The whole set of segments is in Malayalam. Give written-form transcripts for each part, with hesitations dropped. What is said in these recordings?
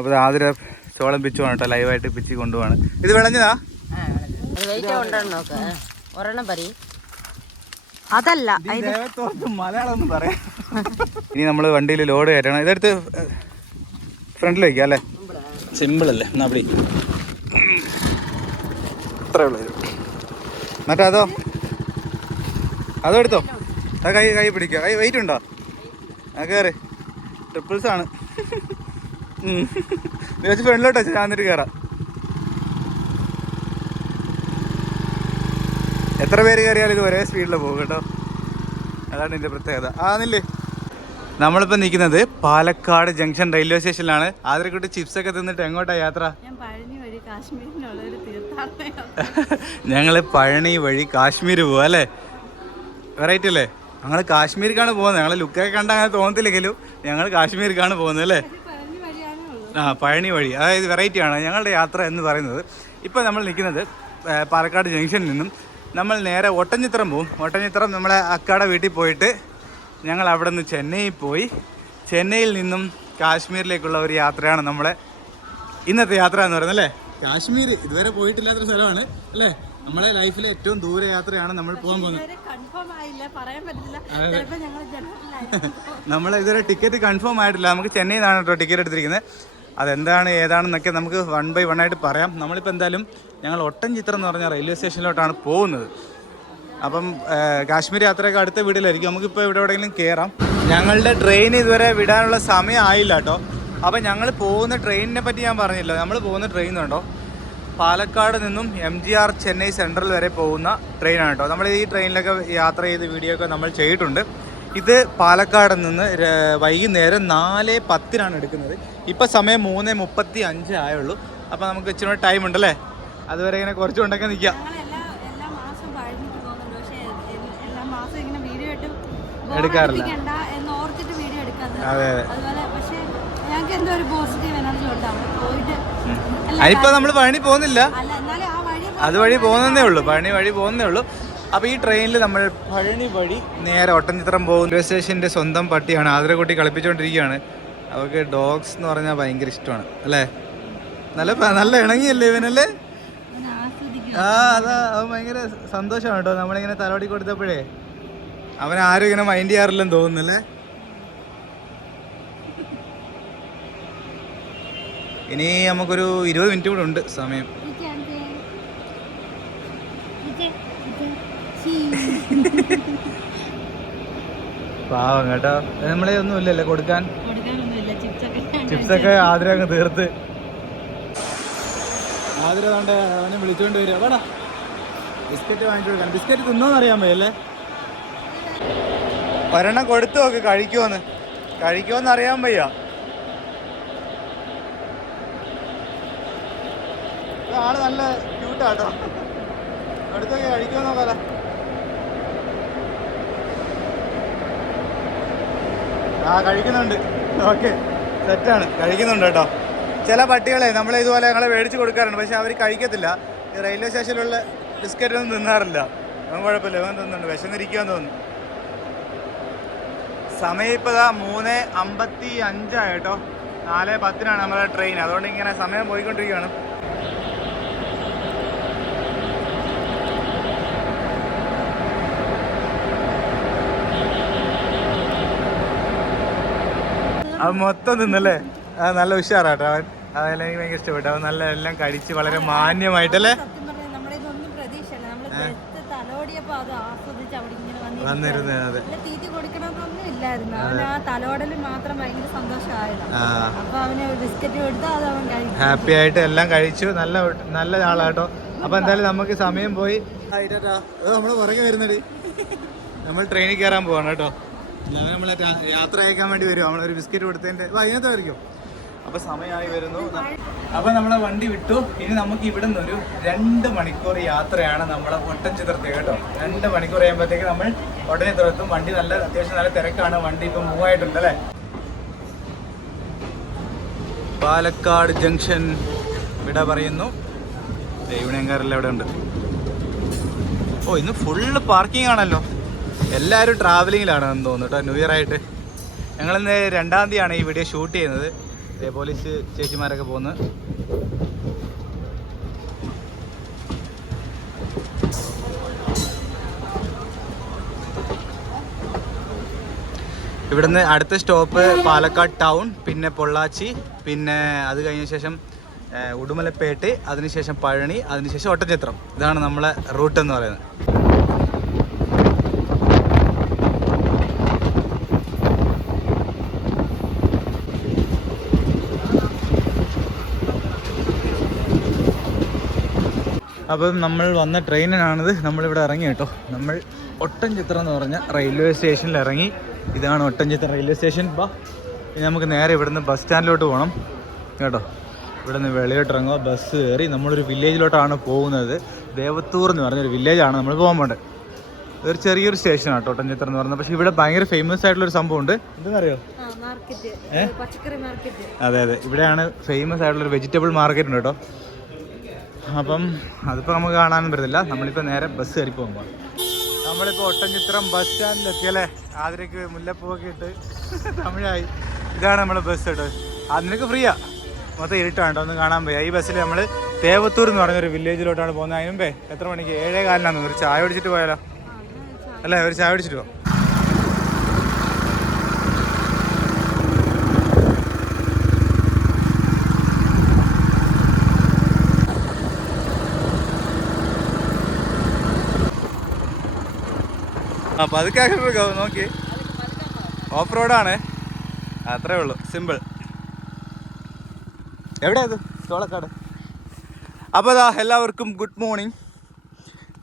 അപ്പോൾ ആതിര ചോളം പിച്ചു കേട്ടോ, ലൈവായിട്ട് പിച്ചി കൊണ്ടുപോവാണ്. ഇത് വിളഞ്ഞതാ? അതല്ല, മലയാളം ഒന്നും പറയാം. ഇനി നമ്മൾ വണ്ടിയിൽ ലോഡ് കയറ്റണം. ഇതെടുത്ത് ഫ്രണ്ടിൽ വയ്ക്കാം അല്ലേ? സിമ്പിൾ അല്ലേ? എന്നാ അപ്പടി അത്രേ ഉള്ളൂ. മറ്റേ അതോ എടുത്തോ? അത് കൈ പിടിക്കുക. കൈ വെയിറ്റ് ഉണ്ടോ? ആ കയറി. ട്രിപ്പിൾസ് ആണ്. വെച്ച് ഫ്രണ്ടിലോട്ട് വെച്ച് ഞാൻ എന്നിട്ട് കയറാം. എത്ര പേര് കയറിയാലും ഇത് ഒരേ സ്പീഡിൽ പോകും കേട്ടോ. അതാണ് ഇതിൻ്റെ പ്രത്യേകത. ആന്നില്ലേ? നമ്മളിപ്പോൾ നിൽക്കുന്നത് പാലക്കാട് ജംഗ്ഷൻ റെയിൽവേ സ്റ്റേഷനിലാണ്. ആതിരക്കുട്ടി ചിപ്സൊക്കെ തിന്നിട്ട് എങ്ങോട്ടാണ് യാത്ര? ഞങ്ങൾ പഴനി വഴി കാശ്മീർ പോവാ അല്ലേ? വെറൈറ്റി അല്ലേ? ഞങ്ങൾ കാശ്മീർക്കാണ് പോകുന്നത്. ഞങ്ങൾ ലുക്കൊക്കെ കണ്ടാൽ അങ്ങനെ തോന്നത്തില്ലെങ്കിലും ഞങ്ങൾ കാശ്മീർക്കാണ് പോകുന്നത് അല്ലേ? പഴനി വഴി. അതായത് വെറൈറ്റിയാണ് ഞങ്ങളുടെ യാത്ര എന്ന് പറയുന്നത്. ഇപ്പോൾ നമ്മൾ നിൽക്കുന്നത് പാലക്കാട് ജംഗ്ഷനിൽ നിന്നും നമ്മൾ നേരെ ഒട്ടഞ്ഞിത്രം പോകും. ഒട്ടഞ്ഞിത്രം നമ്മളെ അക്കാടെ വീട്ടിൽ പോയിട്ട് ഞങ്ങൾ അവിടെ നിന്ന് ചെന്നൈയിൽ പോയി, ചെന്നൈയിൽ നിന്നും കാശ്മീരിലേക്കുള്ള ഒരു യാത്രയാണ് നമ്മളെ ഇന്നത്തെ യാത്ര എന്ന് പറയുന്നത് അല്ലേ? കാശ്മീർ ഇതുവരെ പോയിട്ടില്ലാത്തൊരു സ്ഥലമാണ് അല്ലേ? നമ്മളെ ലൈഫിലെ ഏറ്റവും ദൂര യാത്രയാണ് നമ്മൾ പോകാൻ പോകുന്നത്. നമ്മൾ ഇതുവരെ ടിക്കറ്റ് കൺഫേം ആയിട്ടില്ല. നമുക്ക് ചെന്നൈയിൽ നിന്നാണ് കേട്ടോ ടിക്കറ്റ് എടുത്തിരിക്കുന്നത്. അതെന്താണ് ഏതാണെന്നൊക്കെ നമുക്ക് 1 by 1 ആയിട്ട് പറയാം. നമ്മളിപ്പോൾ എന്തായാലും ഞങ്ങൾ ഒട്ടൻചിത്രം എന്ന് പറഞ്ഞ റെയിൽവേ സ്റ്റേഷനിലോട്ടാണ് പോകുന്നത്. അപ്പം കാശ്മീർ യാത്രയൊക്കെ അടുത്ത വീട്ടിലായിരിക്കും. നമുക്കിപ്പോൾ ഇവിടെ എവിടെയെങ്കിലും കയറാം. ഞങ്ങളുടെ ട്രെയിൻ ഇതുവരെ വിടാനുള്ള സമയം ആയില്ല കേട്ടോ. അപ്പം ഞങ്ങൾ പോകുന്ന ട്രെയിനിനെ പറ്റി ഞാൻ പറഞ്ഞില്ല. നമ്മൾ പോകുന്ന ട്രെയിൻ ഉണ്ടോ, പാലക്കാട് നിന്നും MGR ചെന്നൈ സെൻട്രൽ വരെ പോകുന്ന ട്രെയിനാണ് കേട്ടോ. നമ്മൾ ഈ ട്രെയിനിലൊക്കെ യാത്ര ചെയ്ത് വീഡിയോ ഒക്കെ നമ്മൾ ചെയ്തിട്ടുണ്ട്. ഇത് പാലക്കാട് നിന്ന് വൈകുന്നേരം 4:10 എടുക്കുന്നത്. ഇപ്പം സമയം 3:35 ആയുള്ളൂ. അപ്പോൾ നമുക്ക് ഇച്ചിരി ടൈം ഉണ്ടല്ലേ? അതുവരെ ഇങ്ങനെ കുറച്ചുകൊണ്ടൊക്കെ നിൽക്കാം. എടുക്കാറില്ല. അതെ അതിപ്പോ നമ്മൾ പഴനി പോകുന്നില്ല, അതുവഴി പോകുന്നതേ ഉള്ളൂ. പഴനി വഴി പോകുന്നതേ ഉള്ളൂ. അപ്പോൾ ഈ ട്രെയിനിൽ നമ്മൾ പഴനി വഴി നേരെ ഒട്ടൻചിത്രം പോകും. റെയിൽവേ സ്റ്റേഷൻ്റെ സ്വന്തം പട്ടിയാണ്. ആതിരക്കുട്ടി കളിപ്പിച്ചുകൊണ്ടിരിക്കുകയാണ്. അവർക്ക് ഡോഗ്സ് എന്ന് പറഞ്ഞാൽ ഭയങ്കര ഇഷ്ടമാണ് അല്ലേ? നല്ല ഇണങ്ങിയല്ലേ ഇവനല്ലേ? അതാ അവൻ ഭയങ്കര സന്തോഷമാണ് കേട്ടോ. നമ്മളിങ്ങനെ തലോടി കൊടുത്തപ്പോഴേ അവൻ ആരും ഇങ്ങനെ മൈൻഡ് ചെയ്യാറില്ലെന്ന് തോന്നുന്നല്ലേ? ഇനി നമുക്കൊരു 20 മിനിറ്റ് കൂടെ ഉണ്ട് സമയം. പാവം കേട്ടോ. നമ്മളെ ഒന്നും ഇല്ലല്ലേ കൊടുക്കാൻ? ചിപ്സൊക്കെ ആതിര അങ്ങ് തീർത്ത്. ആതിര കൊണ്ട് അവനെ വിളിച്ചുകൊണ്ട് വരിക. വേടാ ബിസ്ക്കറ്റ് വാങ്ങിച്ചു കൊടുക്കാൻ. ബിസ്ക്കറ്റ് തിന്നോന്ന് അറിയാൻ പോയല്ലേ? ഒരെണ്ണം കൊടുത്തു നോക്ക് കഴിക്കുമോന്ന് അറിയാൻ വയ്യ. ആള് നല്ല ക്യൂട്ടാട്ടോ. അടുത്തൊക്കെ കഴിക്കുമോ നോക്കാലോ. കഴിക്കുന്നുണ്ട്. ഓക്കെ സെറ്റാണ്, കഴിക്കുന്നുണ്ട് കേട്ടോ. ചില പട്ടികളെ നമ്മൾ ഇതുപോലെ ഞങ്ങളെ മേടിച്ച് കൊടുക്കാറുണ്ട്. പക്ഷെ അവർ കഴിക്കത്തില്ല. ഈ റെയിൽവേ സ്റ്റേഷനിലുള്ള ബിസ്ക്കറ്റൊന്നും തിന്നാറില്ല. അവൻ കുഴപ്പമില്ല, അവൻ തിന്നുന്നുണ്ട്. വിശന്നിരിക്കുമെന്ന് തോന്നുന്നു. സമയം ഇപ്പോൾ 3:55 കേട്ടോ. 4:10 നമ്മുടെ ട്രെയിൻ. അതുകൊണ്ട് ഇങ്ങനെ സമയം പോയിക്കൊണ്ടിരിക്കുകയാണ്. അവൻ മൊത്തം തിന്നല്ലേ? നല്ല ഉഷാറാട്ടോ അവൻ. അതെല്ലാം എനിക്ക് ഭയങ്കര ഇഷ്ടപ്പെട്ടു. അവൻ നല്ല എല്ലാം കഴിച്ച് വളരെ മാന്യമായിട്ടല്ലേ വന്നിരുന്നത്. അതെ ഹാപ്പി ആയിട്ട് എല്ലാം കഴിച്ചു. നല്ല ആളാട്ടോ. അപ്പൊ എന്തായാലും നമുക്ക് സമയം പോയി. നമ്മള് പുറകെ വരുന്നത് നമ്മൾ ട്രെയിനിൽ കയറാൻ പോവാണ് കേട്ടോ. അല്ലാതെ നമ്മളെ യാത്ര അയക്കാൻ വേണ്ടി വരും. നമ്മളൊരു ബിസ്ക്കറ്റ് കൊടുത്തതിൻ്റെ അതിനകത്ത് ആയിരിക്കും. അപ്പോൾ സമയമായി വരുന്നു. അപ്പോൾ നമ്മളെ വണ്ടി വിട്ടു. ഇനി നമുക്ക് ഇവിടെ നിന്നൊരു 2 മണിക്കൂർ യാത്രയാണ് നമ്മളെ ഒട്ടൻചിത്രത്തേക്ക് കേട്ടോ. 2 മണിക്കൂർ കഴിയുമ്പോഴത്തേക്ക് നമ്മൾ ഒട്ടൻചിത്രത്തും. വണ്ടി അത്യാവശ്യം നല്ല തിരക്കാണ്. വണ്ടി ഇപ്പം മൂവ് ആയിട്ടുണ്ട് അല്ലേ? പാലക്കാട് ജംഗ്ഷൻ വിട പറയുന്നു. ദൈവനേങ്കാരെല്ലാം ഇവിടെ ഉണ്ട്. ഓ ഇന്ന് ഫുള്ള് പാർക്കിംഗ് ആണല്ലോ. എല്ലാവരും ട്രാവലിങ്ങിലാണ് എന്ന് തോന്നുന്നു കേട്ടോ. ന്യൂ ഇയർ ആയിട്ട് ഞങ്ങളിന്ന് 2-ാം തീയതിയാണ് ഈ വീഡിയോ ഷൂട്ട് ചെയ്യുന്നത്. പോലീസ് ചേച്ചിമാരൊക്കെ പോകുന്നു. ഇവിടുന്ന് അടുത്ത സ്റ്റോപ്പ് പാലക്കാട് ടൗൺ, പിന്നെ പൊള്ളാച്ചി, പിന്നെ അത് കഴിഞ്ഞ ശേഷം ഉടുമലപ്പേട്ട്, അതിനുശേഷം പഴനി, അതിനുശേഷം ഒട്ടൻചിത്രം. ഇതാണ് നമ്മളെ റൂട്ട് എന്ന് പറയുന്നത്. അപ്പം നമ്മൾ വന്ന ട്രെയിനിനാണിത്. നമ്മളിവിടെ ഇറങ്ങി കേട്ടോ. നമ്മൾ ഒട്ടൻചിത്രം എന്ന് പറഞ്ഞ റെയിൽവേ സ്റ്റേഷനിൽ ഇറങ്ങി. ഇതാണ് ഒട്ടൻചിത്രം റെയിൽവേ സ്റ്റേഷൻ. ഇനി നമുക്ക് നേരെ ഇവിടുന്ന് ബസ് സ്റ്റാൻഡിലോട്ട് പോകണം കേട്ടോ. ഇവിടുന്ന് വെളിയോട്ട് ഇറങ്ങുക, ബസ് കയറി നമ്മളൊരു വില്ലേജിലോട്ടാണ് പോകുന്നത്. ദേവത്തൂർ എന്ന് പറഞ്ഞൊരു വില്ലേജാണ് നമ്മൾ പോകാൻ പോകേണ്ടത്. ഇതൊരു ചെറിയൊരു സ്റ്റേഷനാണ് കേട്ടോ ഒട്ടൻചിത്രം എന്ന് പറയുന്നത്. പക്ഷേ ഇവിടെ ഭയങ്കര ഫേമസ് ആയിട്ടുള്ളൊരു സംഭവമുണ്ട്. എന്തെന്നറിയോ? അതെ അതെ, ഇവിടെയാണ് ഫേമസ് ആയിട്ടുള്ളൊരു വെജിറ്റബിൾ മാർക്കറ്റ് ഉണ്ട് കേട്ടോ. അപ്പം അതിപ്പോൾ നമുക്ക് കാണാനും പറ്റത്തില്ല. നമ്മളിപ്പോൾ നേരെ ബസ് കയറി പോകുമ്പോൾ നമ്മളിപ്പോൾ ഒട്ടൻചിത്രം ബസ് സ്റ്റാൻഡിലെത്തിയല്ലേ. ആതിരക്ക് മുല്ലപ്പൂവൊക്കെ ഇട്ട് തമിഴായി. ഇതാണ് നമ്മുടെ ബസ് കേട്ടോ. അതിനൊക്കെ ഫ്രീയാ. മൊത്തം ഇരുട്ടാണ് കേട്ടോ, ഒന്ന് കാണാൻ പോയി. ഈ ബസ്സിൽ നമ്മൾ തേവത്തൂർ എന്ന് പറഞ്ഞൊരു വില്ലേജിലോട്ടാണ് പോകുന്നത്. അതിന് മുമ്പേ എത്ര മണിക്ക്? 7:15 ഒരു ചായ പിടിച്ചിട്ട് പോയാലോ? അല്ലേ, ഒരു ചായ പിടിച്ചിട്ട് പോകാം. അപ്പം അതൊക്കെ നോക്കി ഓഫ് റോഡാണ്, അത്രേ ഉള്ളൂ, സിമ്പിൾ. എവിടെയാ ഇത്? ചോളക്കാട്. അപ്പോൾ അതാ എല്ലാവർക്കും ഗുഡ് മോർണിംഗ്.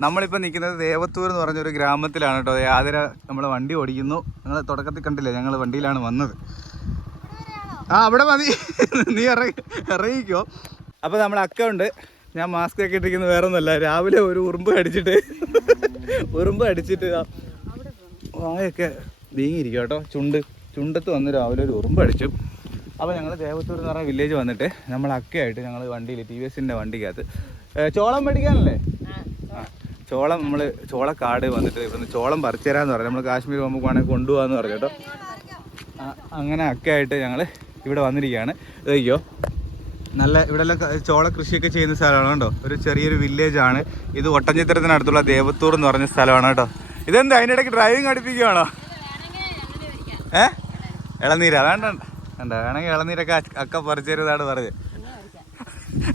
നമ്മളിപ്പോൾ നിൽക്കുന്നത് ദേവത്തൂർ എന്ന് പറഞ്ഞൊരു ഗ്രാമത്തിലാണ് കേട്ടോ. ആതിര നമ്മളെ വണ്ടി ഓടിക്കുന്നു. നിങ്ങൾ തുടക്കത്തിൽ കണ്ടില്ലേ, ഞങ്ങൾ വണ്ടിയിലാണ് വന്നത്. അവിടെ മതി, നീ ഇറങ്ങിക്കോ. അപ്പോൾ നമ്മളെ അക്കൗണ്ട്, ഞാൻ മാസ്ക് ഒക്കെ ഇട്ടിരിക്കുന്നത് വേറെ ഒന്നുമല്ല. രാവിലെ ഒരു ഉറുമ്പ് അടിച്ചിട്ട് വായൊക്കെ വീങ്ങിയിരിക്കും കേട്ടോ. ചുണ്ടത്ത് വന്ന് രാവിലെ ഒരു ഉറുമ്പ് അടിച്ചു. അപ്പോൾ ഞങ്ങൾ ദേവത്തൂർ എന്ന് പറഞ്ഞ വില്ലേജ് വന്നിട്ട് നമ്മൾ അക്കയായിട്ട് ഞങ്ങൾ വണ്ടിയിൽ TVSൻ്റെ വണ്ടിക്കകത്ത് ചോളം മേടിക്കാനല്ലേ, ചോളം നമ്മൾ ചോളക്കാട് വന്നിട്ട് ഇവിടുന്ന് ചോളം പറിച്ചു തരാമെന്ന് പറഞ്ഞു. നമ്മൾ കാശ്മീർ പോകുമ്പോൾ വേണമെങ്കിൽ കൊണ്ടുപോകാമെന്ന് പറഞ്ഞു കേട്ടോ. അങ്ങനെ അക്കയായിട്ട് ഞങ്ങൾ ഇവിടെ വന്നിരിക്കുകയാണ്. ഇതയ്യോ, നല്ല ഇവിടെല്ലാം ചോള കൃഷിയൊക്കെ ചെയ്യുന്ന സ്ഥലമാണ് കേട്ടോ. ഒരു ചെറിയൊരു വില്ലേജാണ് ഇത്. ഒട്ടൻചിത്രത്തിനടുത്തുള്ള ദേവത്തൂർ എന്ന് പറഞ്ഞ സ്ഥലമാണ് കേട്ടോ. ഇതെന്താ അതിൻ്റെ ഇടയ്ക്ക് ഡ്രൈവിങ് അടുപ്പിക്കുകയാണോ? ഇളനീരാ? വേണ്ട വേണമെങ്കിൽ ഇളനീരൊക്കെ അക്ക പറിച്ചു തരുന്നതാണ് പറഞ്ഞത്.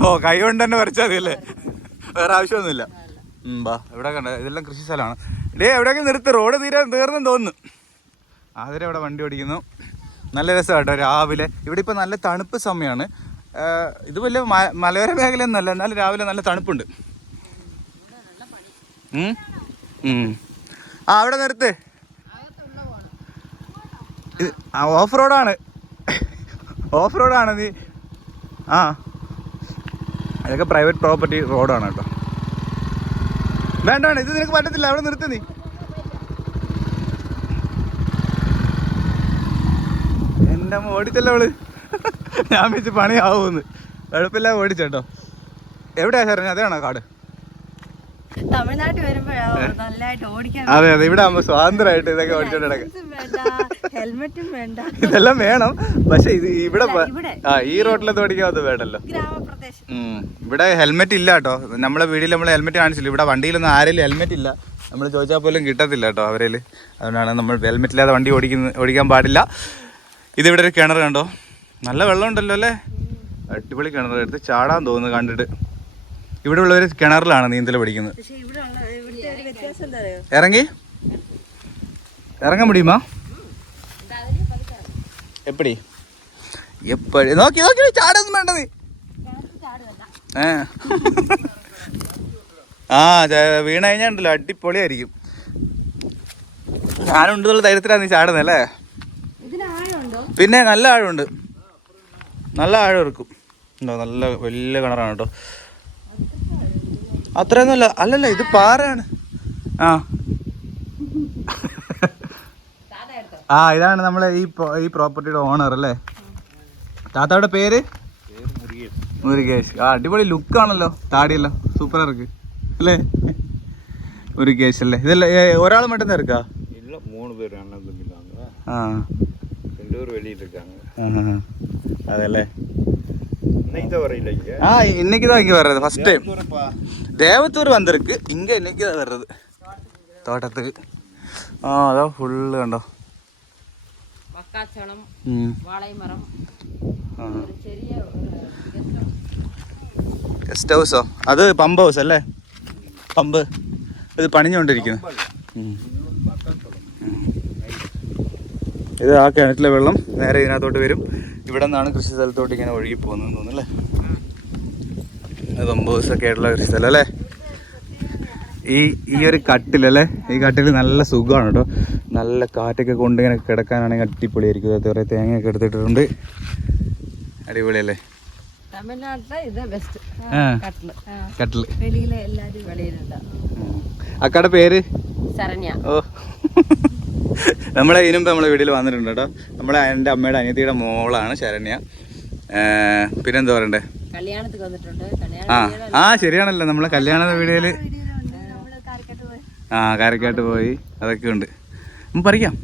ഓ, കൈ കൊണ്ട് തന്നെ പറിച്ചാൽ മതിയല്ലേ, വേറെ ആവശ്യമൊന്നുമില്ല. ഇവിടെ കണ്ട ഇതെല്ലാം കൃഷി സ്ഥലമാണ്. എവിടെയൊക്കെ റോഡ് തീർന്നെന്ന് തോന്നുന്നു. ആതിര ഇവിടെ വണ്ടി ഓടിക്കുന്നു. നല്ല രസമാണ് കേട്ടോ രാവിലെ. ഇവിടെ ഇപ്പോൾ നല്ല തണുപ്പ് സമയമാണ്. ഇത് വലിയ മലയോര മേഖലയൊന്നുമല്ല, എന്നാലും രാവിലെ നല്ല തണുപ്പുണ്ട്. അവിടെ നിർത്ത്. ഓഫ് റോഡാണ് നീ. അതൊക്കെ പ്രൈവറ്റ് പ്രോപ്പർട്ടി റോഡാണ് കേട്ടോ. വേണ്ട, ഇത് നിനക്ക് പറ്റത്തില്ല. അവിടെ നിർത്തി നീ. എൻ്റെ അമ്മ ഓടിച്ചല്ലോ അവള്. ഞാൻ വെച്ച് പണിയാവുമെന്ന്. എളുപ്പമില്ല ഓടിച്ചേട്ടോ. എവിടെയാ സാറേ? അതാണോ കാട്? തമിഴ്നാട്ടിൽ വരുമ്പോഴാണ് നല്ലതായിട്ട് ഓടിക്കാൻ. അതെ അതെ, ഇവിടെ ആകുമ്പോൾ സ്വാതന്ത്ര്യമായിട്ട് ഇതൊക്കെ ഓടിച്ചോണ്ടിടക്കാം. ഹെൽമെറ്റും വേണ്ട, ഇതെല്ലാം വേണം. പക്ഷെ ഇത് ഇവിടെ ഈ റോഡിലൊന്നും ഓടിക്കാൻ അത് വേണ്ടല്ലോ. ഇവിടെ ഹെൽമെറ്റ് ഇല്ല കേട്ടോ. നമ്മളെ വീട്ടിൽ നമ്മൾ ഹെൽമെറ്റ് കാണിച്ചില്ല. ഇവിടെ വണ്ടിയിലൊന്നും ആരെങ്കിലും ഹെൽമെറ്റ് ഇല്ല. നമ്മൾ ചോദിച്ചാൽ പോലും കിട്ടത്തില്ല കേട്ടോ അവരിൽ. അതുകൊണ്ടാണ് നമ്മൾ ഹെൽമെറ്റ് ഇല്ലാതെ വണ്ടി ഓടിക്കാൻ പാടില്ല. ഇതിവിടെ ഒരു കിണർ കണ്ടോ, നല്ല വെള്ളം ഉണ്ടല്ലോ അല്ലേ. അടിപൊളി കിണർ. എടുത്ത് ചാടാൻ തോന്നുന്നു കണ്ടിട്ട്. ഇവിടെ ഉള്ളവർ കിണറിലാണ് നീന്തൽ പഠിക്കുന്നത്. ഇറങ്ങാൻ മുടിയുമാ? എപ്പടി നോക്കി ചാടൊന്നും വേണ്ട നീ. വീണ് കഴിഞ്ഞാണ്ടല്ലോ അടിപൊളിയായിരിക്കും. ഞാനുണ്ടെന്നുള്ള ധൈര്യത്തിലാണ് നീ ചാടുന്നല്ലേ. പിന്നെ നല്ല ആഴമുണ്ട്, നല്ല ആഴം ഇറക്കും. ഉണ്ടോ, നല്ല വലിയ കിണറാണ് കേട്ടോ. അത്രയൊന്നുമല്ല. അല്ലല്ല, ഇത് പാറയാണ്. ഇതാണ് നമ്മളെ ഈ പ്രോപ്പർട്ടിയുടെ ഓണർ അല്ലേ. താത്തയുടെ പേര് മുരുകേഷ്. അടിപൊളി ലുക്കാണല്ലോ, താടിയല്ലോ സൂപ്പർ ഇറക്ക് അല്ലേ. മുരുകേഷ് അല്ലേ. ഇതല്ല ഒരാൾ മറ്റം ഇറക്കാ? അതല്ലേ இன்னைக்கு தான் இங்கே வர்றது ஃபர்ஸ்ட் டைம். தேவத்தூர் வந்திருக்கு, இங்கே இன்னைக்கு தான் வர்றது தோட்டத்துக்கு. അതാ ഫുള്ള് കണ്ടോ മക്കാച്ചോളം, വാളൈമരം, ഗസ്റ്റ് ഹൗസോ? അത് പമ്പ് ഹൗസ് അല്ലേ? പമ്പ് ഇത് പണിഞ്ഞുകൊണ്ടിരിക്കുന്നു. ഇത് ആ കിണറ്റിലെ വെള്ളം നേരെ ഇതിനകത്തോട്ട് വരും. ഇവിടെ നിന്നാണ് കൃഷി സ്ഥലത്തോട്ട് ഇങ്ങനെ ഒഴുകി പോകുന്നതെന്ന് തോന്നുന്നു അല്ലേ? പമ്പ് ഹൗസൊക്കെ ആയിട്ടുള്ള കൃഷി സ്ഥലം അല്ലേ? ഈ ഒരു കട്ടിലല്ലേ, ഈ കട്ടിൽ നല്ല സുഖമാണ് കേട്ടോ. നല്ല കാറ്റൊക്കെ കൊണ്ട് ഇങ്ങനെ കിടക്കാനാണെങ്കിൽ അടിപൊളിയായിരിക്കും. അത് കുറേ തേങ്ങയൊക്കെ എടുത്തിട്ടുണ്ട്. അടിപൊളിയല്ലേ? കട്ടില്. അക്കടെ പേര് ഓ നമ്മളെ ഇതിനുമ്പ് നമ്മളെ വീട്ടിൽ വന്നിട്ടുണ്ട് കേട്ടോ. എൻ്റെ അമ്മയുടെ അനിയത്തിയുടെ മോളാണ് ശരണ്യ. പിന്നെന്താ പറയണ്ടേ? ആ ശരിയാണല്ലോ, നമ്മളെ കല്യാണ വീഡിയോയില് കാരക്കാട്ട് പോയി, അതൊക്കെ ഉണ്ട്. പറിക്കാം.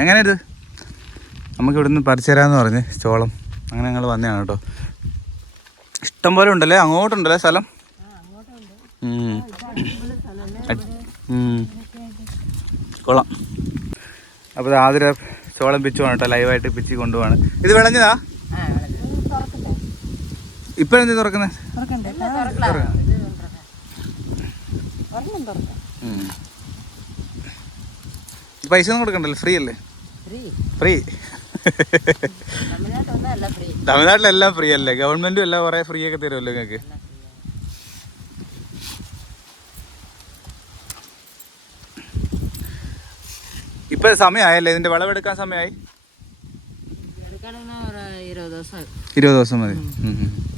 എങ്ങനെ ഇത് നമുക്ക് ഇവിടുന്ന് പറിച്ചു തരാമെന്ന് പറഞ്ഞ് ചോളം. അങ്ങനെ ഞങ്ങൾ വന്നതാണ് കേട്ടോ. ഇഷ്ടം പോലെ ഉണ്ടല്ലേ, അങ്ങോട്ടുണ്ടല്ലേ സ്ഥലം. കൊള്ളാം. അപ്പോൾ ആതിര ചോളം പിച്ചു വേണം കേട്ടോ, ലൈവായിട്ട് പിച്ചി കൊണ്ടുപോവാണ്. ഇത് വിളഞ്ഞതാ? ഇപ്പോഴെന്ത് തുറക്കുന്നത്? പൈസ ഒന്നും കൊടുക്കണ്ടല്ലോ, ഫ്രീ അല്ലേ? ഫ്രീ. തമിഴ്നാട്ടിലെല്ലാം ഫ്രീ അല്ലേ? ഗവൺമെന്റും എല്ലാം കുറെ ഫ്രീ ഒക്കെ തരുമല്ലോ നിങ്ങൾക്ക്. ഇപ്പൊ സമയമായല്ലേ ഇതിന്റെ വിളവെടുക്കാൻ? സമയമായി. 20 ദിവസം മതി.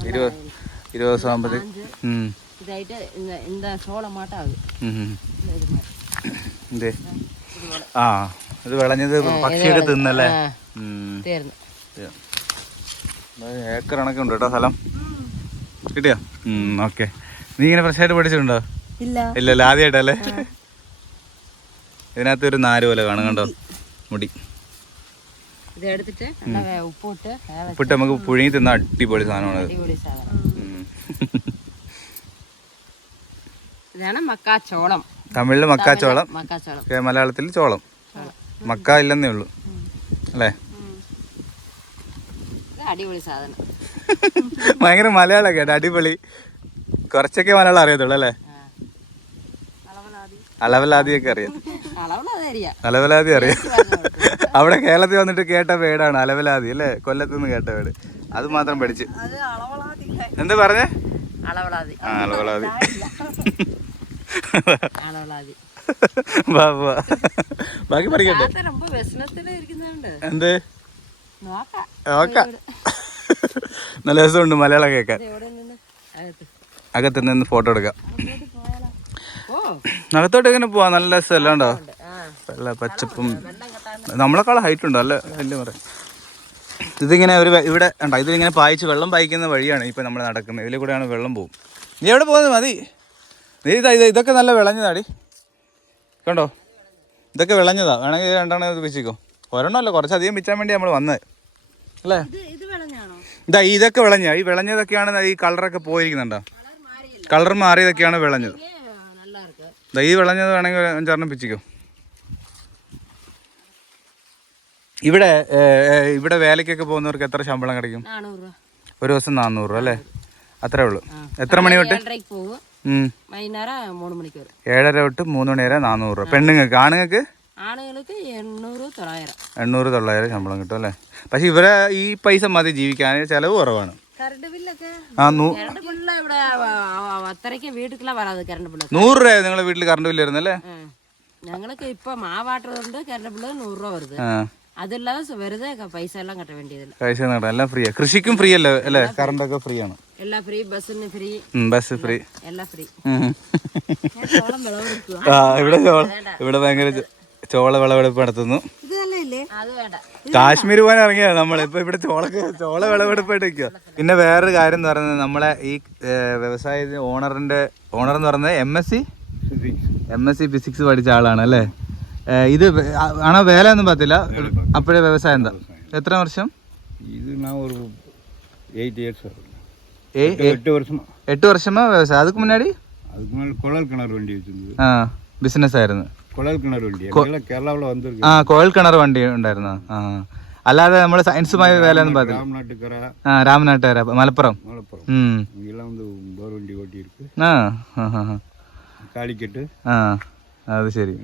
20 ദിവസം ആകുമ്പോഴത്തേക്ക് ഇത് വിളഞ്ഞത് പക്ഷിയൊക്കെ തിന്നല്ലേ? ഏക്കർ കണക്കുണ്ട് കേട്ടോ സ്ഥലം. കിട്ടിയോ? ഓക്കെ. നീ ഇങ്ങനെ ഫ്രഷായിട്ട് പഠിച്ചിട്ടുണ്ടോ? ഇല്ലല്ലോ, ആദ്യമായിട്ടല്ലേ? ഇതിനകത്ത് ഒരു നാര് പോലെ കാണും കണ്ടോ, മുടി. ഉപ്പിട്ട് നമുക്ക് പുഴുങ്ങി തിന്ന അടിപൊളി സാധനമാണ്. തമിഴില് മക്കാച്ചോളം, മലയാളത്തിൽ ചോളം. മക്ക ഇല്ലെന്നേ ഉള്ളൂ അല്ലേ? ഭയങ്കര മലയാളം കേട്ടോ, അടിപൊളി. കുറച്ചൊക്കെ മലയാളം അറിയത്തുള്ളൂ അല്ലേ? അലവലാദിയൊക്കെ അറിയാം. അലവലാദി അറിയാം. അവിടെ കേരളത്തിൽ വന്നിട്ട് കേട്ട വേടാണ് അലവലാദി അല്ലേ? കൊല്ലത്ത് നിന്ന് കേട്ട വേട്, അത് മാത്രം പഠിച്ച്. എന്താ പറഞ്ഞേ? അലവലാദി. ബാക്കി പഠിക്കട്ടെ. എന്ത് നോക്കാം. നല്ല രസമുണ്ട് മലയാളം കേൾക്കാൻ. അകത്ത് നിന്ന് ഫോട്ടോ എടുക്കാം. അകത്തോട്ട് എങ്ങനെ പോവാ? നല്ല രസമല്ലാണ്ടോ? നല്ല പച്ചപ്പും. നമ്മളെക്കാളും ഹൈറ്റ് ഉണ്ടോ? അല്ല വലിയ പറയാം. ഇതിങ്ങനെ ഒരു ഇവിടെ ഉണ്ടോ? ഇതിലിങ്ങനെ പായിച്ച് വെള്ളം പായിക്കുന്ന വഴിയാണ് ഇപ്പം നമ്മൾ നടക്കുന്നത്. ഇതിൽ കൂടെയാണ് വെള്ളം പോകും. നീ എവിടെ പോകുന്നത്? മതി. നീ ഇതൊക്കെ നല്ല വിളഞ്ഞതാടി കണ്ടോ, ഇതൊക്കെ വിളഞ്ഞതാ. വേണമെങ്കിൽ രണ്ടെണ്ണം ഇത് പിച്ചിക്കോ. ഒരെണ്ണമല്ല, കുറച്ചധികം പിച്ചാൻ വേണ്ടി നമ്മൾ വന്നത് അല്ലേ? ഇതൊക്കെ വിളഞ്ഞ, ഈ വിളഞ്ഞതൊക്കെയാണ് ഈ കളറൊക്കെ പോയിരിക്കുന്നുണ്ടോ? കളർ മാറിയതൊക്കെയാണ് വിളഞ്ഞത്. ഈ വിളഞ്ഞത് വേണമെങ്കിൽ 5 പിച്ചിക്കോ. ഇവിടെ വേലയ്ക്കൊക്കെ പോകുന്നവർക്ക് എത്ര ശമ്പളം കിടക്കും? ഒരു ദിവസം 400 രൂപ അല്ലേ? അത്രേ ഉള്ളൂ. എത്ര മണി തൊട്ട്? 7:30 തൊട്ട് 3 മണി വരെ 400 രൂപ. പെണ്ണുങ്ങൾക്ക്? ആണുങ്ങൾക്ക് 800-900 ശമ്പളം കിട്ടും അല്ലേ? പക്ഷെ ഇവരെ ഈ പൈസ മതി ജീവിക്കാൻ, ചെലവ് കുറവാണ്. 100 രൂപ നിങ്ങളെ വീട്ടിൽ കറണ്ട് ബില്ല് വരുന്നല്ലേ? ഞങ്ങൾക്ക് ഇപ്പൊ മാവാട്ടുണ്ട്, കറണ്ട് ബില്ല് 100 രൂപ വരുത്. അതല്ലാതെ വെറുതെ പൈസ എല്ലാം കട്ട വേണ്ടിയതില്ല. പൈസ എല്ലാം ഫ്രീ. കൃഷിക്കും ഫ്രീ അല്ലേ? അല്ലേ? കറണ്ട് ഒക്കെ ഫ്രീ ആണ്. എല്ലാം ഫ്രീ. ബസ്സിന് ഫ്രീ. Bus free. എല്ലാം ഫ്രീ. ഇവിടെ ഭയങ്കര ചോള വിളവെടുപ്പ് നടത്തുന്നു. കാശ്മീർ പോകാൻ ഇറങ്ങിയാണ് നമ്മളിപ്പോ. ഇവിടെ ചോള വിളവെടുപ്പായിട്ട് നിൽക്കുക. പിന്നെ വേറൊരു കാര്യം എന്ന് പറയുന്നത്, നമ്മളെ ഈ വ്യവസായത്തിന് ഓണർ എന്ന് പറയുന്നത് MSc ഫിസിക്സ് പഠിച്ച ആളാണ് അല്ലേ? ഇത് ആണോ? വേല ഒന്നും പറ്റില്ല. അപ്പോഴേ വ്യവസായം എന്താ? എത്ര വർഷം? இது நான் ஒரு 8 இயர்ஸ் ஆகும். 8 வருஷமா 8 வருஷமா விவசாயம். அதுக்கு முன்னாடி அதுக்கு மேலே குழல் கிணறு வண்டி வச்சிருந்தது. ബിസിനസ് ആയിരുന്നു. കുഴൽ കിണർ വണ്ടി എല്ലാം കേരളത്തിൽ വന്നിരിക്കും. കുഴൽ കിണർ വണ്ടി ഉണ്ടായിരുന്നു. അല്ലാതെ നമ്മൾ സയൻസുമായി വേല ഒന്നും பார்த்து. ராமநாட்டுக்கரை. രാമനാട്ടുകര, മലപ്പുറം. இங்கெல்லாம் வந்து போர் வண்டி ஓட்டி இருக்கு. കാലിക്കറ്റ്. അത് ശരി.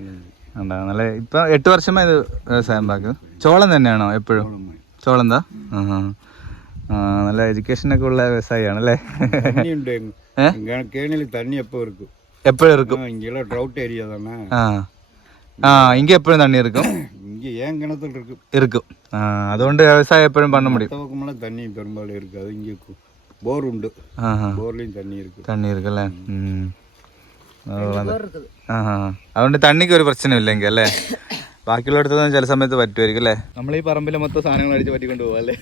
നല്ല ഇപ്പം 8 വർഷമായി ഇത് വ്യവസായം പാക്ക്. ചോളം തന്നെയാണോ എപ്പോഴും? ചോളം എന്താ? നല്ല എഡ്യൂക്കേഷനൊക്കെ ഉള്ള വ്യവസായിയാണ് അല്ലേ? കേണിൽ തണ്ണി എപ്പോ ഇരിക്കും? എപ്പോഴും ഇരിക്കും. ഇങ്ങനെ ഡ്രൗട്ട് ഏരിയ തന്നെ. ഇങ്ങ എപ്പോഴും തണ്ണി ഇരിക്കും. இங்க ஏன் கிணத்துல இருக்கும் இருக்கும். അതുകൊണ്ട് വ്യവസായം എപ്പോഴും பண்ண முடியும். மத்தவக்குமல தண்ணி பெரும்பாலும் இருக்காது. இங்க போர் உண்டு. போர்லயும் தண்ணி இருக்கு. தண்ணி இருக்குல்ல. അതുകൊണ്ട് തണ്ണിക്ക് ഒരു പ്രശ്നമില്ലെങ്കിൽ അല്ലേ? ബാക്കിയുള്ളിടത്തൊന്നും ചില സമയത്ത് പറ്റുമായിരിക്കും അല്ലേ? നമ്മൾ ഈ പറമ്പിലെ മൊത്തം സാധനങ്ങൾ അടിച്ച് പറ്റിക്കൊണ്ട് പോകാം അല്ലേ?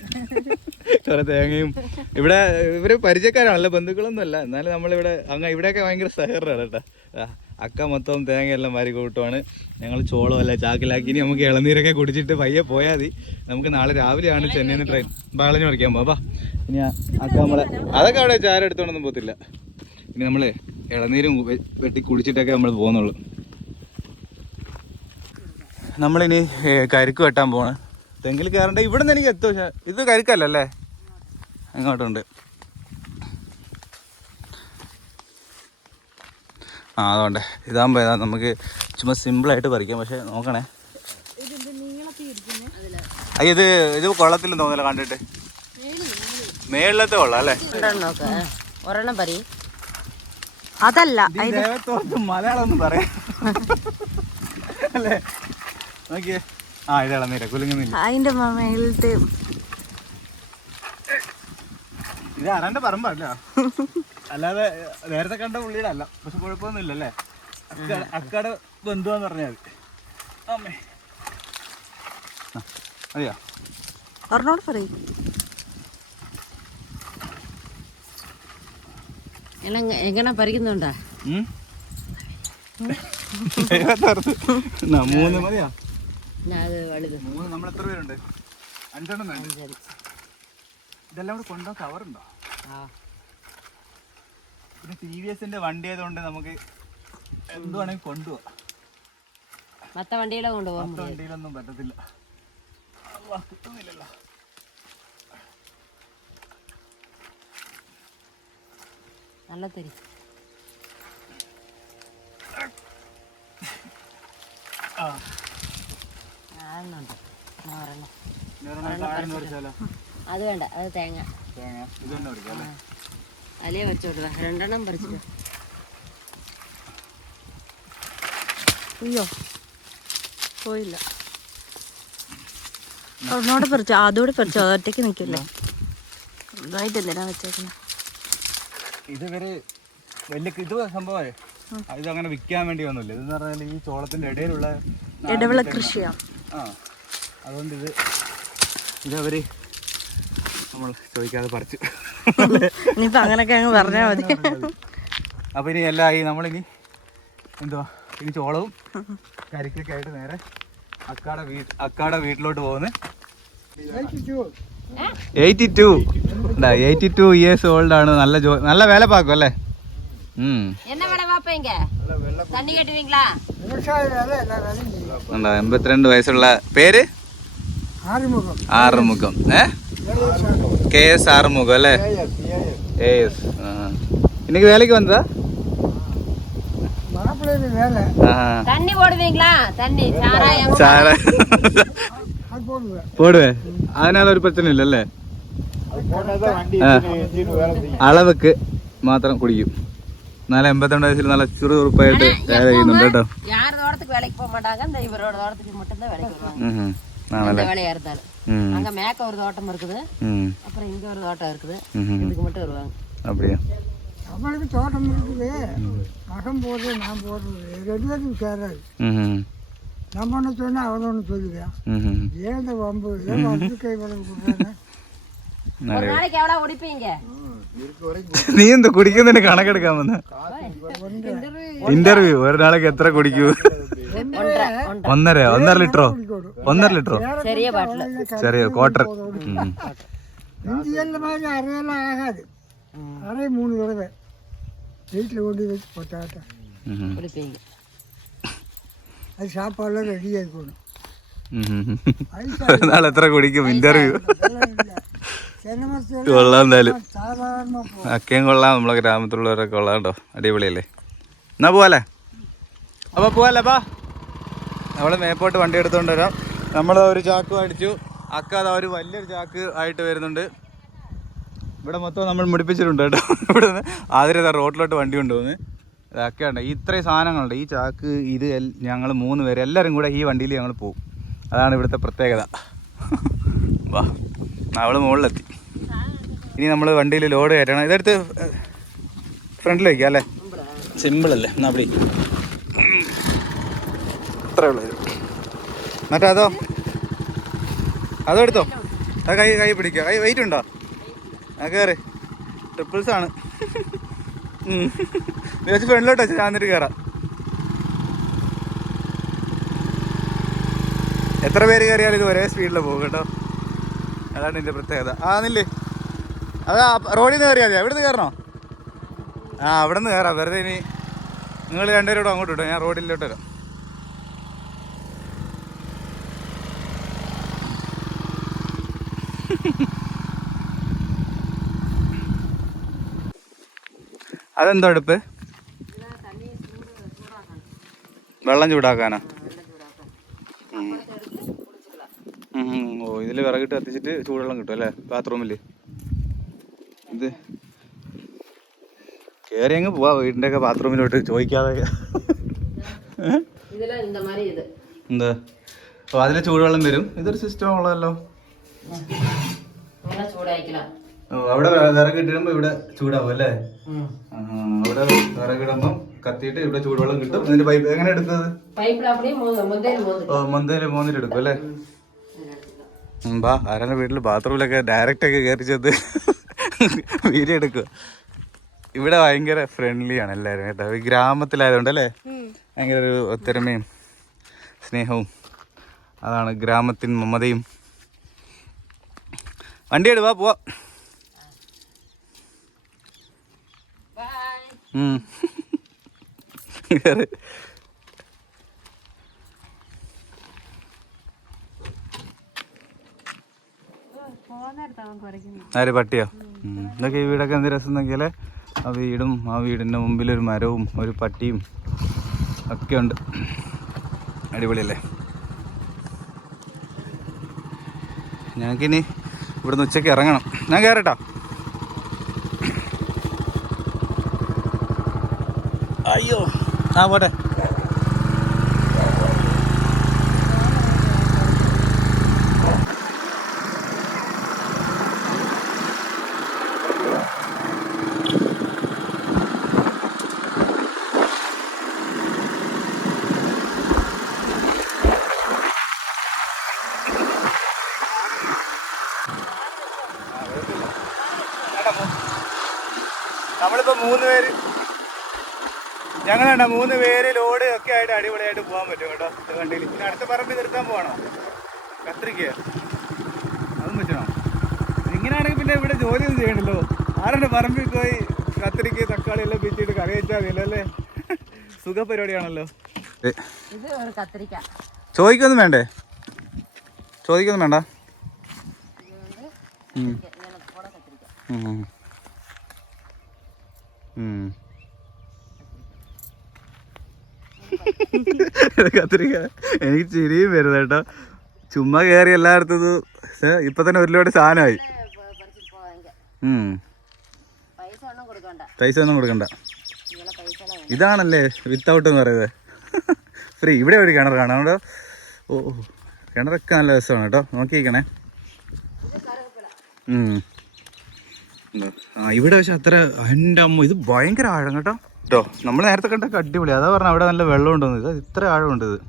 കുറെ തേങ്ങയും. ഇവിടെ ഇവര് പരിചയക്കാരാണല്ലോ, ബന്ധുക്കളൊന്നും അല്ല. എന്നാലും നമ്മളിവിടെ ഇവിടെയൊക്കെ ഭയങ്കര സഹകരണമാണ് കേട്ടോ. അക്ക മൊത്തം തേങ്ങയെല്ലാം വാരി കൂട്ടുവാണ്. ഞങ്ങൾ ചോളം അല്ല ചാക്കിലാക്കി. ഇനി നമുക്ക് ഇളനീരൊക്കെ കുടിച്ചിട്ട് പയ്യെ പോയാൽ മതി. നമുക്ക് നാളെ രാവിലെയാണ് ചെന്നൈയിൽ നിന്ന് ട്രെയിൻ. ബാളഞ്ഞു പഠിക്കാൻ പോവാ. ഇനി അക്ക നമ്മളെ അതൊക്കെ അവിടെ ചാര എടുത്തോണ്ടൊന്നും പോകത്തില്ല. ഇനി നമ്മൾ ഇളനീരും വെട്ടി കുടിച്ചിട്ടൊക്കെ നമ്മൾ പോകുന്നുള്ളൂ. നമ്മളിനി കരിക്ക് വെട്ടാൻ പോവാണ്. തെങ്ങിൽ കയറണ്ട. ഇവിടെ നിന്ന് എനിക്ക് എത്തും. ഇത് കരിക്കല്ലേ? അങ്ങോട്ടുണ്ട്. അതുകൊണ്ട് ഇതാകുമ്പോൾ നമുക്ക് ചുമ്മാ സിമ്പിളായിട്ട് പറിക്കാം. പക്ഷെ നോക്കണേ, ഇത് കൊള്ളത്തില്ലെന്ന് തോന്നില്ല കണ്ടിട്ട്. മേളിലത്തെ കൊള്ളാം അല്ലേ? അതല്ല മലയാളം ഒന്നും പറയാം അല്ലേ? നോക്കിയേ. ഇത് ഇളനീര കുലുങ്ങുന്നില്ല. അതിന്റെ മേളത്തെ ഇത് ആരാന്റെ പറമ്പല്ല, അല്ലാതെ നേരത്തെ കണ്ട പുള്ളിയുടെ അല്ല. പക്ഷെ കുഴപ്പമൊന്നുമില്ല അല്ലേ? അക്കടെ ബന്ധുവാന്ന് പറഞ്ഞാൽ മതി. അമ്മേ അതെയോ? പറഞ്ഞോട് പറയും. എങ്ങനെ പറിക്കുന്നുണ്ടാ? 3 മതിയാ? 3. നമ്മൾ എത്ര പേരുണ്ട്? 5 എണ്ണം വേണം. ഇതെല്ലാം കൂടെ കൊണ്ടുപോകാൻ കവറുണ്ടോ? പിന്നെ TVSന്റെ വണ്ടി ആയതുകൊണ്ട് നമുക്ക് എന്തുവാണെങ്കിൽ കൊണ്ടുപോവാം. മത്ത വണ്ടിയിലെ കൊണ്ടുപോകാം. വണ്ടിയിലൊന്നും പറ്റത്തില്ല. കിട്ടുന്നില്ലല്ലോ. നല്ല തരി. അത് വേണ്ട, അത് തേങ്ങ അലേ പറിച്ചോട്ടാ. 2 എണ്ണം പറിച്ചിട്ട്. അയ്യോ പോയില്ല. ഒന്നോട് പറിച്ചോ, അതോടെ പറിച്ചോ. ഒറ്റയ്ക്ക് നിൽക്കില്ലേ? ഇതായിട്ട് എന്തിനാ വെച്ചേക്കുന്നത്? ഇതുവരെ വലിയ ഇത് സംഭവമേ. ഇതങ്ങനെ വിൽക്കാൻ വേണ്ടി ഒന്നുമില്ല. ഇതെന്ന് പറഞ്ഞാൽ ഈ ചോളത്തിന്റെ ഇടയിലുള്ള ഇടവിള കൃഷിയാണ്. അതുകൊണ്ട് ഇതവര് നമ്മൾ ചോദിക്കാതെ പറിച്ചു. ഇനിയിപ്പോ അങ്ങനൊക്കെ അങ്ങ് പറഞ്ഞാൽ മതി. അപ്പൊ ഇനി എല്ലാം ആയി. നമ്മളിനി എന്തുവാ, ഇനി ചോളവും കരിക്കൊക്കെ ആയിട്ട് നേരെ അക്കാടെ വീട്ടിലോട്ട് പോകുന്നു. 82 ഇയേഴ്സ് ഓൾഡ് ആണ്. നല്ല വേല പാക്കും അല്ലേ? என்ன வேலை பாப்பீங்க? தண்ணி கட்டுவீங்களா? 82 വയസ്സുള്ള പേര് ആറുമുഖം. KS ആറുമുഖം അല്ലേ? இன்னைக்கு வேலைக்கு வந்ததா? தண்ணி போடுவீங்களா? தண்ணி போடுவேன். அதனால ஒரு பிரச்சனை இல்லைல்ல. അളവക്ക് മാത്രം കുടിക്കും. എന്നാലും 82 വയസ്സിൽ നല്ല ചുറുചുറുപ്പായിട്ട് വേല ചെയ്യുന്നുണ്ട് കേട്ടോ. யார் தோட்டத்துக்கு வேலைக்கு போக மாட்டாங்க. இந்த இவரோட தோட்டத்துக்கு மட்டும் தான் வேலைக்கு வருவாங்க. அந்த வேலையா இருந்தாலும் அங்க மேக்க ஒரு தோட்டம் இருக்குது, அப்புறம் இங்க ஒரு தோட்டம் இருக்குது. இதுக்கு மட்டும் வருவாங்க. அப்படியா? நம்மளுக்கு தோட்டம் இருக்குது. மகன் போடுறது, நான் போடுறது 2 பேருக்கும் சேராது. நம்ம ஒன்று சொன்னா அவன் ஒன்று சொல்லுவேன். ஏன் இந்த வம்பு? ஏன் வந்து கை வளர்ந்து கொடுக்குறாங்க? ஒரு நாளைக்கு எவ்வளவு குடிப்பீங்க? നീ എന്ത് കുടിക്കുന്നതിന് കണക്കെടുക്കാൻ വന്ന ഇന്റർവ്യൂ? ഒരു നാളേക്ക് എത്ര കുടിക്കൂ? ഒന്നര ലിറ്ററോ? 1.5 ലിറ്ററോ? ചെറിയ ബാട്ടില്, ചെറിയ ക്വാർട്ടർ. இந்தியல்ல மாதிரி அறையெல்லாம் ஆகாது. அறை 3 தடவை வீட்டில் கொண்டு வச்சு போட்டாட்டம். குடிப்பீங்க. அது சாப்பாடுலாம் ரெடியாக இருக்கணும். നാളെ എത്ര കുടിക്കും ഇന്റർവ്യൂ? ചെന്നമരത്തിൽ കൊള്ളാം. എന്തായാലും சாதாரணமாக போகும். അക്കയും കൊള്ളാം, നമ്മളെ ഗ്രാമത്തിലുള്ളവരൊക്കെ കൊള്ളാം കേട്ടോ. അടിപൊളിയല്ലേ? എന്നാ പോവാല്ലേ? അപ്പോൾ പോവാല്ലേ? ബാ, നമ്മൾ മേപ്പോട്ട് വണ്ടി എടുത്തുകൊണ്ട് വരാം. നമ്മൾ ഒരു ചാക്ക് അടിച്ചു. അക്ക അതാ ഒരു വലിയൊരു ചാക്ക് ആയിട്ട് വരുന്നുണ്ട്. ഇവിടെ മൊത്തം നമ്മൾ മുടിപ്പിച്ചിട്ടുണ്ട് കേട്ടോ. ഇവിടെ നിന്ന് ആദ്യം റോഡിലോട്ട് വണ്ടി കൊണ്ടുപോകുന്നത് അക്കയുണ്ട്. ഇത്രയും സാധനങ്ങളുണ്ട് ഈ ചാക്ക്. ഇത് ഞങ്ങൾ 3 പേര് എല്ലാവരും കൂടെ ഈ വണ്ടിയിൽ ഞങ്ങൾ പോകും. അതാണ് ഇവിടുത്തെ പ്രത്യേകത. വാ, അവൾ മുകളിലെത്തി. ഇനി നമ്മൾ വണ്ടിയിൽ ലോഡ് കയറ്റണം. ഇതെടുത്ത് ഫ്രണ്ടിൽ വയ്ക്കാം അല്ലേ? സിമ്പിളല്ലേ? എന്നാ അപ്പടി അത്രേ ഉള്ളൂ. മറ്റേ അതോ എടുത്തോ. അത് കൈ പിടിക്കുക. വെയിറ്റ് ഉണ്ടോ? ആ കയറി. ട്രിപ്പിൾസാണ്. വെച്ച് ഫ്രണ്ടിലോട്ട് വെച്ച് ഞാൻ എന്നിട്ട് കയറാം. എത്ര പേര് കയറിയാലും ഇത് ഒരേ സ്പീഡിൽ പോകും കേട്ടോ. അതാണ് ഇതിൻ്റെ പ്രത്യേകത. നില്ലേ അതാ റോഡിൽ നിന്ന് കയറിയാൽ മതി. എവിടെ നിന്ന് കയറണോ? അവിടെ നിന്ന് കയറാം. വെറുതെ ഇനി നിങ്ങൾ രണ്ടുപേരോടും അങ്ങോട്ട് വിട്ടോ. ഞാൻ റോഡിലോട്ട് വരാം. അതെന്തോ അടുപ്പ്? വെള്ളം ചൂടാക്കാനാ? ഓ, ഇതിൽ വിറകിട്ട് കത്തിച്ചിട്ട് ചൂടുവെള്ളം കിട്ടും അല്ലേ ബാത്റൂമിൽ? ഇത് കയറി അങ്ങ് പോവാ വീടിൻ്റെ ഒക്കെ ബാത്റൂമിലോട്ട് ചോദിക്കാതെ. എന്താ? അപ്പോൾ അതിൽ ചൂടുവെള്ളം വരും. ഇതൊരു സിസ്റ്റം ഉള്ളതല്ലോ. അവിടെ വിറകിട്ടിടുമ്പോ ഇവിടെ ചൂടാവും അല്ലേ? അവിടെ വിറകിടുമ്പം കത്തിയിട്ട് ഇവിടെ ചൂടുവെള്ളം കിട്ടും. അതിന്റെ പൈപ്പ് എങ്ങനെ എടുക്കുന്നത്? മൊന്തയില് മോന്നിലെടുക്കും അല്ലേ? ബാ, ആരാന്റെ വീട്ടില് ബാത്റൂമിലൊക്കെ ഡയറക്റ്റ് ഒക്കെ കയറി ചെന്ന് വീഡിയോ എടുക്കുക. ഇവിടെ ഭയങ്കര ഫ്രണ്ട്ലി ആണ് എല്ലാവരും കേട്ടോ. ഈ ഗ്രാമത്തിലായതുകൊണ്ട് അല്ലേ? ഭയങ്കര ഒരു ഒത്തൊരുമയും സ്നേഹവും. അതാണ് ഗ്രാമത്തിൻ മമതയും. വണ്ടി എടുവാ പോവാ. ആര് പട്ടിയോ? ഇതൊക്കെ ഈ വീടൊക്കെ എന്ത് രസം നോക്കിയാലേ. ആ വീടും ആ വീടിൻ്റെ മുമ്പിലൊരു മരവും ഒരു പട്ടിയും ഒക്കെ ഉണ്ട്. അടിപൊളിയല്ലേ? ഞങ്ങൾക്കിനി ഇവിടുന്ന് ഉച്ചയ്ക്ക് ഇറങ്ങണം. ഞാൻ കയറട്ടോ? അയ്യോ, പോട്ടെ. നമ്മളിപ്പോൾ 3 പേര്, ഞങ്ങളാണ് 3 പേര് ലോഡ് ഒക്കെ ആയിട്ട് അടിപൊളിയായിട്ട് പോകാൻ പറ്റും കേട്ടോ വണ്ടിയിൽ. പിന്നെ അടുത്ത പറമ്പിൽ നിർത്താൻ പോകണോ? കത്രിക്ക അതും വെച്ചണോ? ഇങ്ങനെയാണെങ്കിൽ പിന്നെ ഇവിടെ ജോലിയൊന്നും ചെയ്യണല്ലോ. ആരുടെ പറമ്പിൽ പോയി കത്രിക്ക തക്കാളി എല്ലാം പിച്ചിട്ട് കറി വെച്ചാൽ മതിയല്ലോ അല്ലേ? സുഖ പരിപാടിയാണല്ലോ. ചോദിക്കൊന്നും വേണ്ടേ? ചോദിക്കൊന്നും വേണ്ട. കത്തിരിക്ക എനിക്ക് ചിരിയും വരുന്നത് കേട്ടോ. ചുമ്മാ കയറി എല്ലായിടത്തും ഇപ്പൊ തന്നെ ഒരു ലോഡ് സാധനമായി. പൈസ ഒന്നും കൊടുക്കണ്ട. ഇതാണല്ലേ വിത്തൗട്ട് എന്ന് പറയുന്നത്. ഫ്രീ. ഇവിടെ ഒരു കിണർ കാണാം അവിടെ. ഓ, കിണറൊക്കെ നല്ല രസമാണ് കേട്ടോ. നോക്കിയിരിക്കണേ. ഇവിടെ പക്ഷെ അത്ര എൻ്റെ അമ്മ ഇത് ഭയങ്കര ആഴം കേട്ടോ. നമ്മൾ നേരത്തെ കണ്ടൊക്കെ അടിപൊളി. അതാ പറഞ്ഞ അവിടെ നല്ല വെള്ളം ഉണ്ടെന്ന്. ഇത് ഇത്ര ആഴമുണ്ട് ഇത്.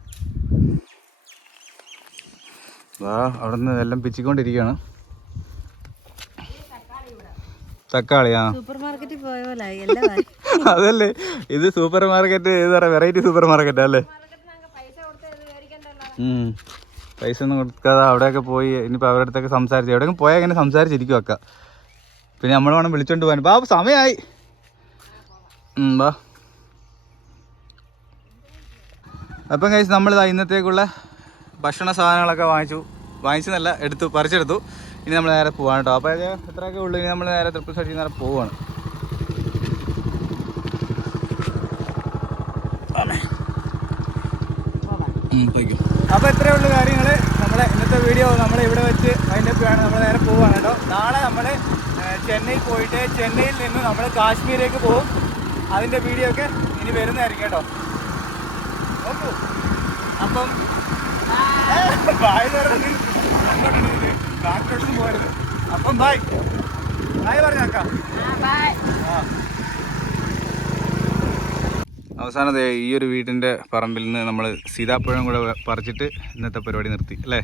അവിടെ നിന്ന് എല്ലാം പിച്ചിക്കൊണ്ടിരിക്കുകയാണ്. തക്കാളി. സൂപ്പർ മാർക്കറ്റിൽ പോയ പോലെ അതല്ലേ ഇത്? സൂപ്പർ മാർക്കറ്റ് ഏത് പറയാ? വെറൈറ്റി സൂപ്പർ മാർക്കറ്റ് അല്ലേ? പൈസ ഒന്നും കൊടുക്കാതെ അവിടെയൊക്കെ പോയി ഇനിയിപ്പോൾ അവരുടെ അടുത്തൊക്കെ സംസാരിച്ച് എവിടെയെങ്കിലും പോയാൽ ഇങ്ങനെ സംസാരിച്ചിരിക്കും അക്ക. പിന്നെ നമ്മൾ വേണം വിളിച്ചോണ്ട് പോകാൻ. ബാ സമയമായി ബാ. അപ്പം കഴിച്ച് നമ്മളിതാ ഇന്നത്തേക്കുള്ള ഭക്ഷണ സാധനങ്ങളൊക്കെ വാങ്ങിച്ചെന്നല്ല പറിച്ചെടുത്തു. ഇനി നമ്മൾ നേരെ പോവാണ് കേട്ടോ. അപ്പോൾ എത്രയൊക്കെ ഉള്ളൂ. ഇനി നമ്മൾ നേരെ ട്രിപ്പിൾ സൈഡിൽ നേരെ പോവാണ്. അപ്പോൾ ഇത്രയേ ഉള്ളൂ കാര്യങ്ങൾ. നമ്മളെ ഇന്നത്തെ വീഡിയോ നമ്മൾ ഇവിടെ വെച്ച് അതിൻ്റെ ഒക്കെയാണ് നമ്മൾ നേരെ പോവുകയാണ് കേട്ടോ. നാളെ നമ്മൾ ചെന്നൈ പോയിട്ട് ചെന്നൈയിൽ നിന്ന് നമ്മൾ കാശ്മീരിലേക്ക് പോകും. അതിൻ്റെ വീഡിയോ ഒക്കെ ഇനി വരുന്നതായിരിക്കും കേട്ടോ. നോക്കൂ. അപ്പം ബാക്കിലോട്ടൊന്നും പോകരുത്. അപ്പം ബായ് പറഞ്ഞേക്കാം. അവസാനം ഈ ഒരു വീടിൻ്റെ പറമ്പിൽ നിന്ന് നമ്മൾ സീതാപ്പഴം കൂടെ പറിച്ചിട്ട് ഇന്നത്തെ പരിപാടി നിർത്തി അല്ലേ.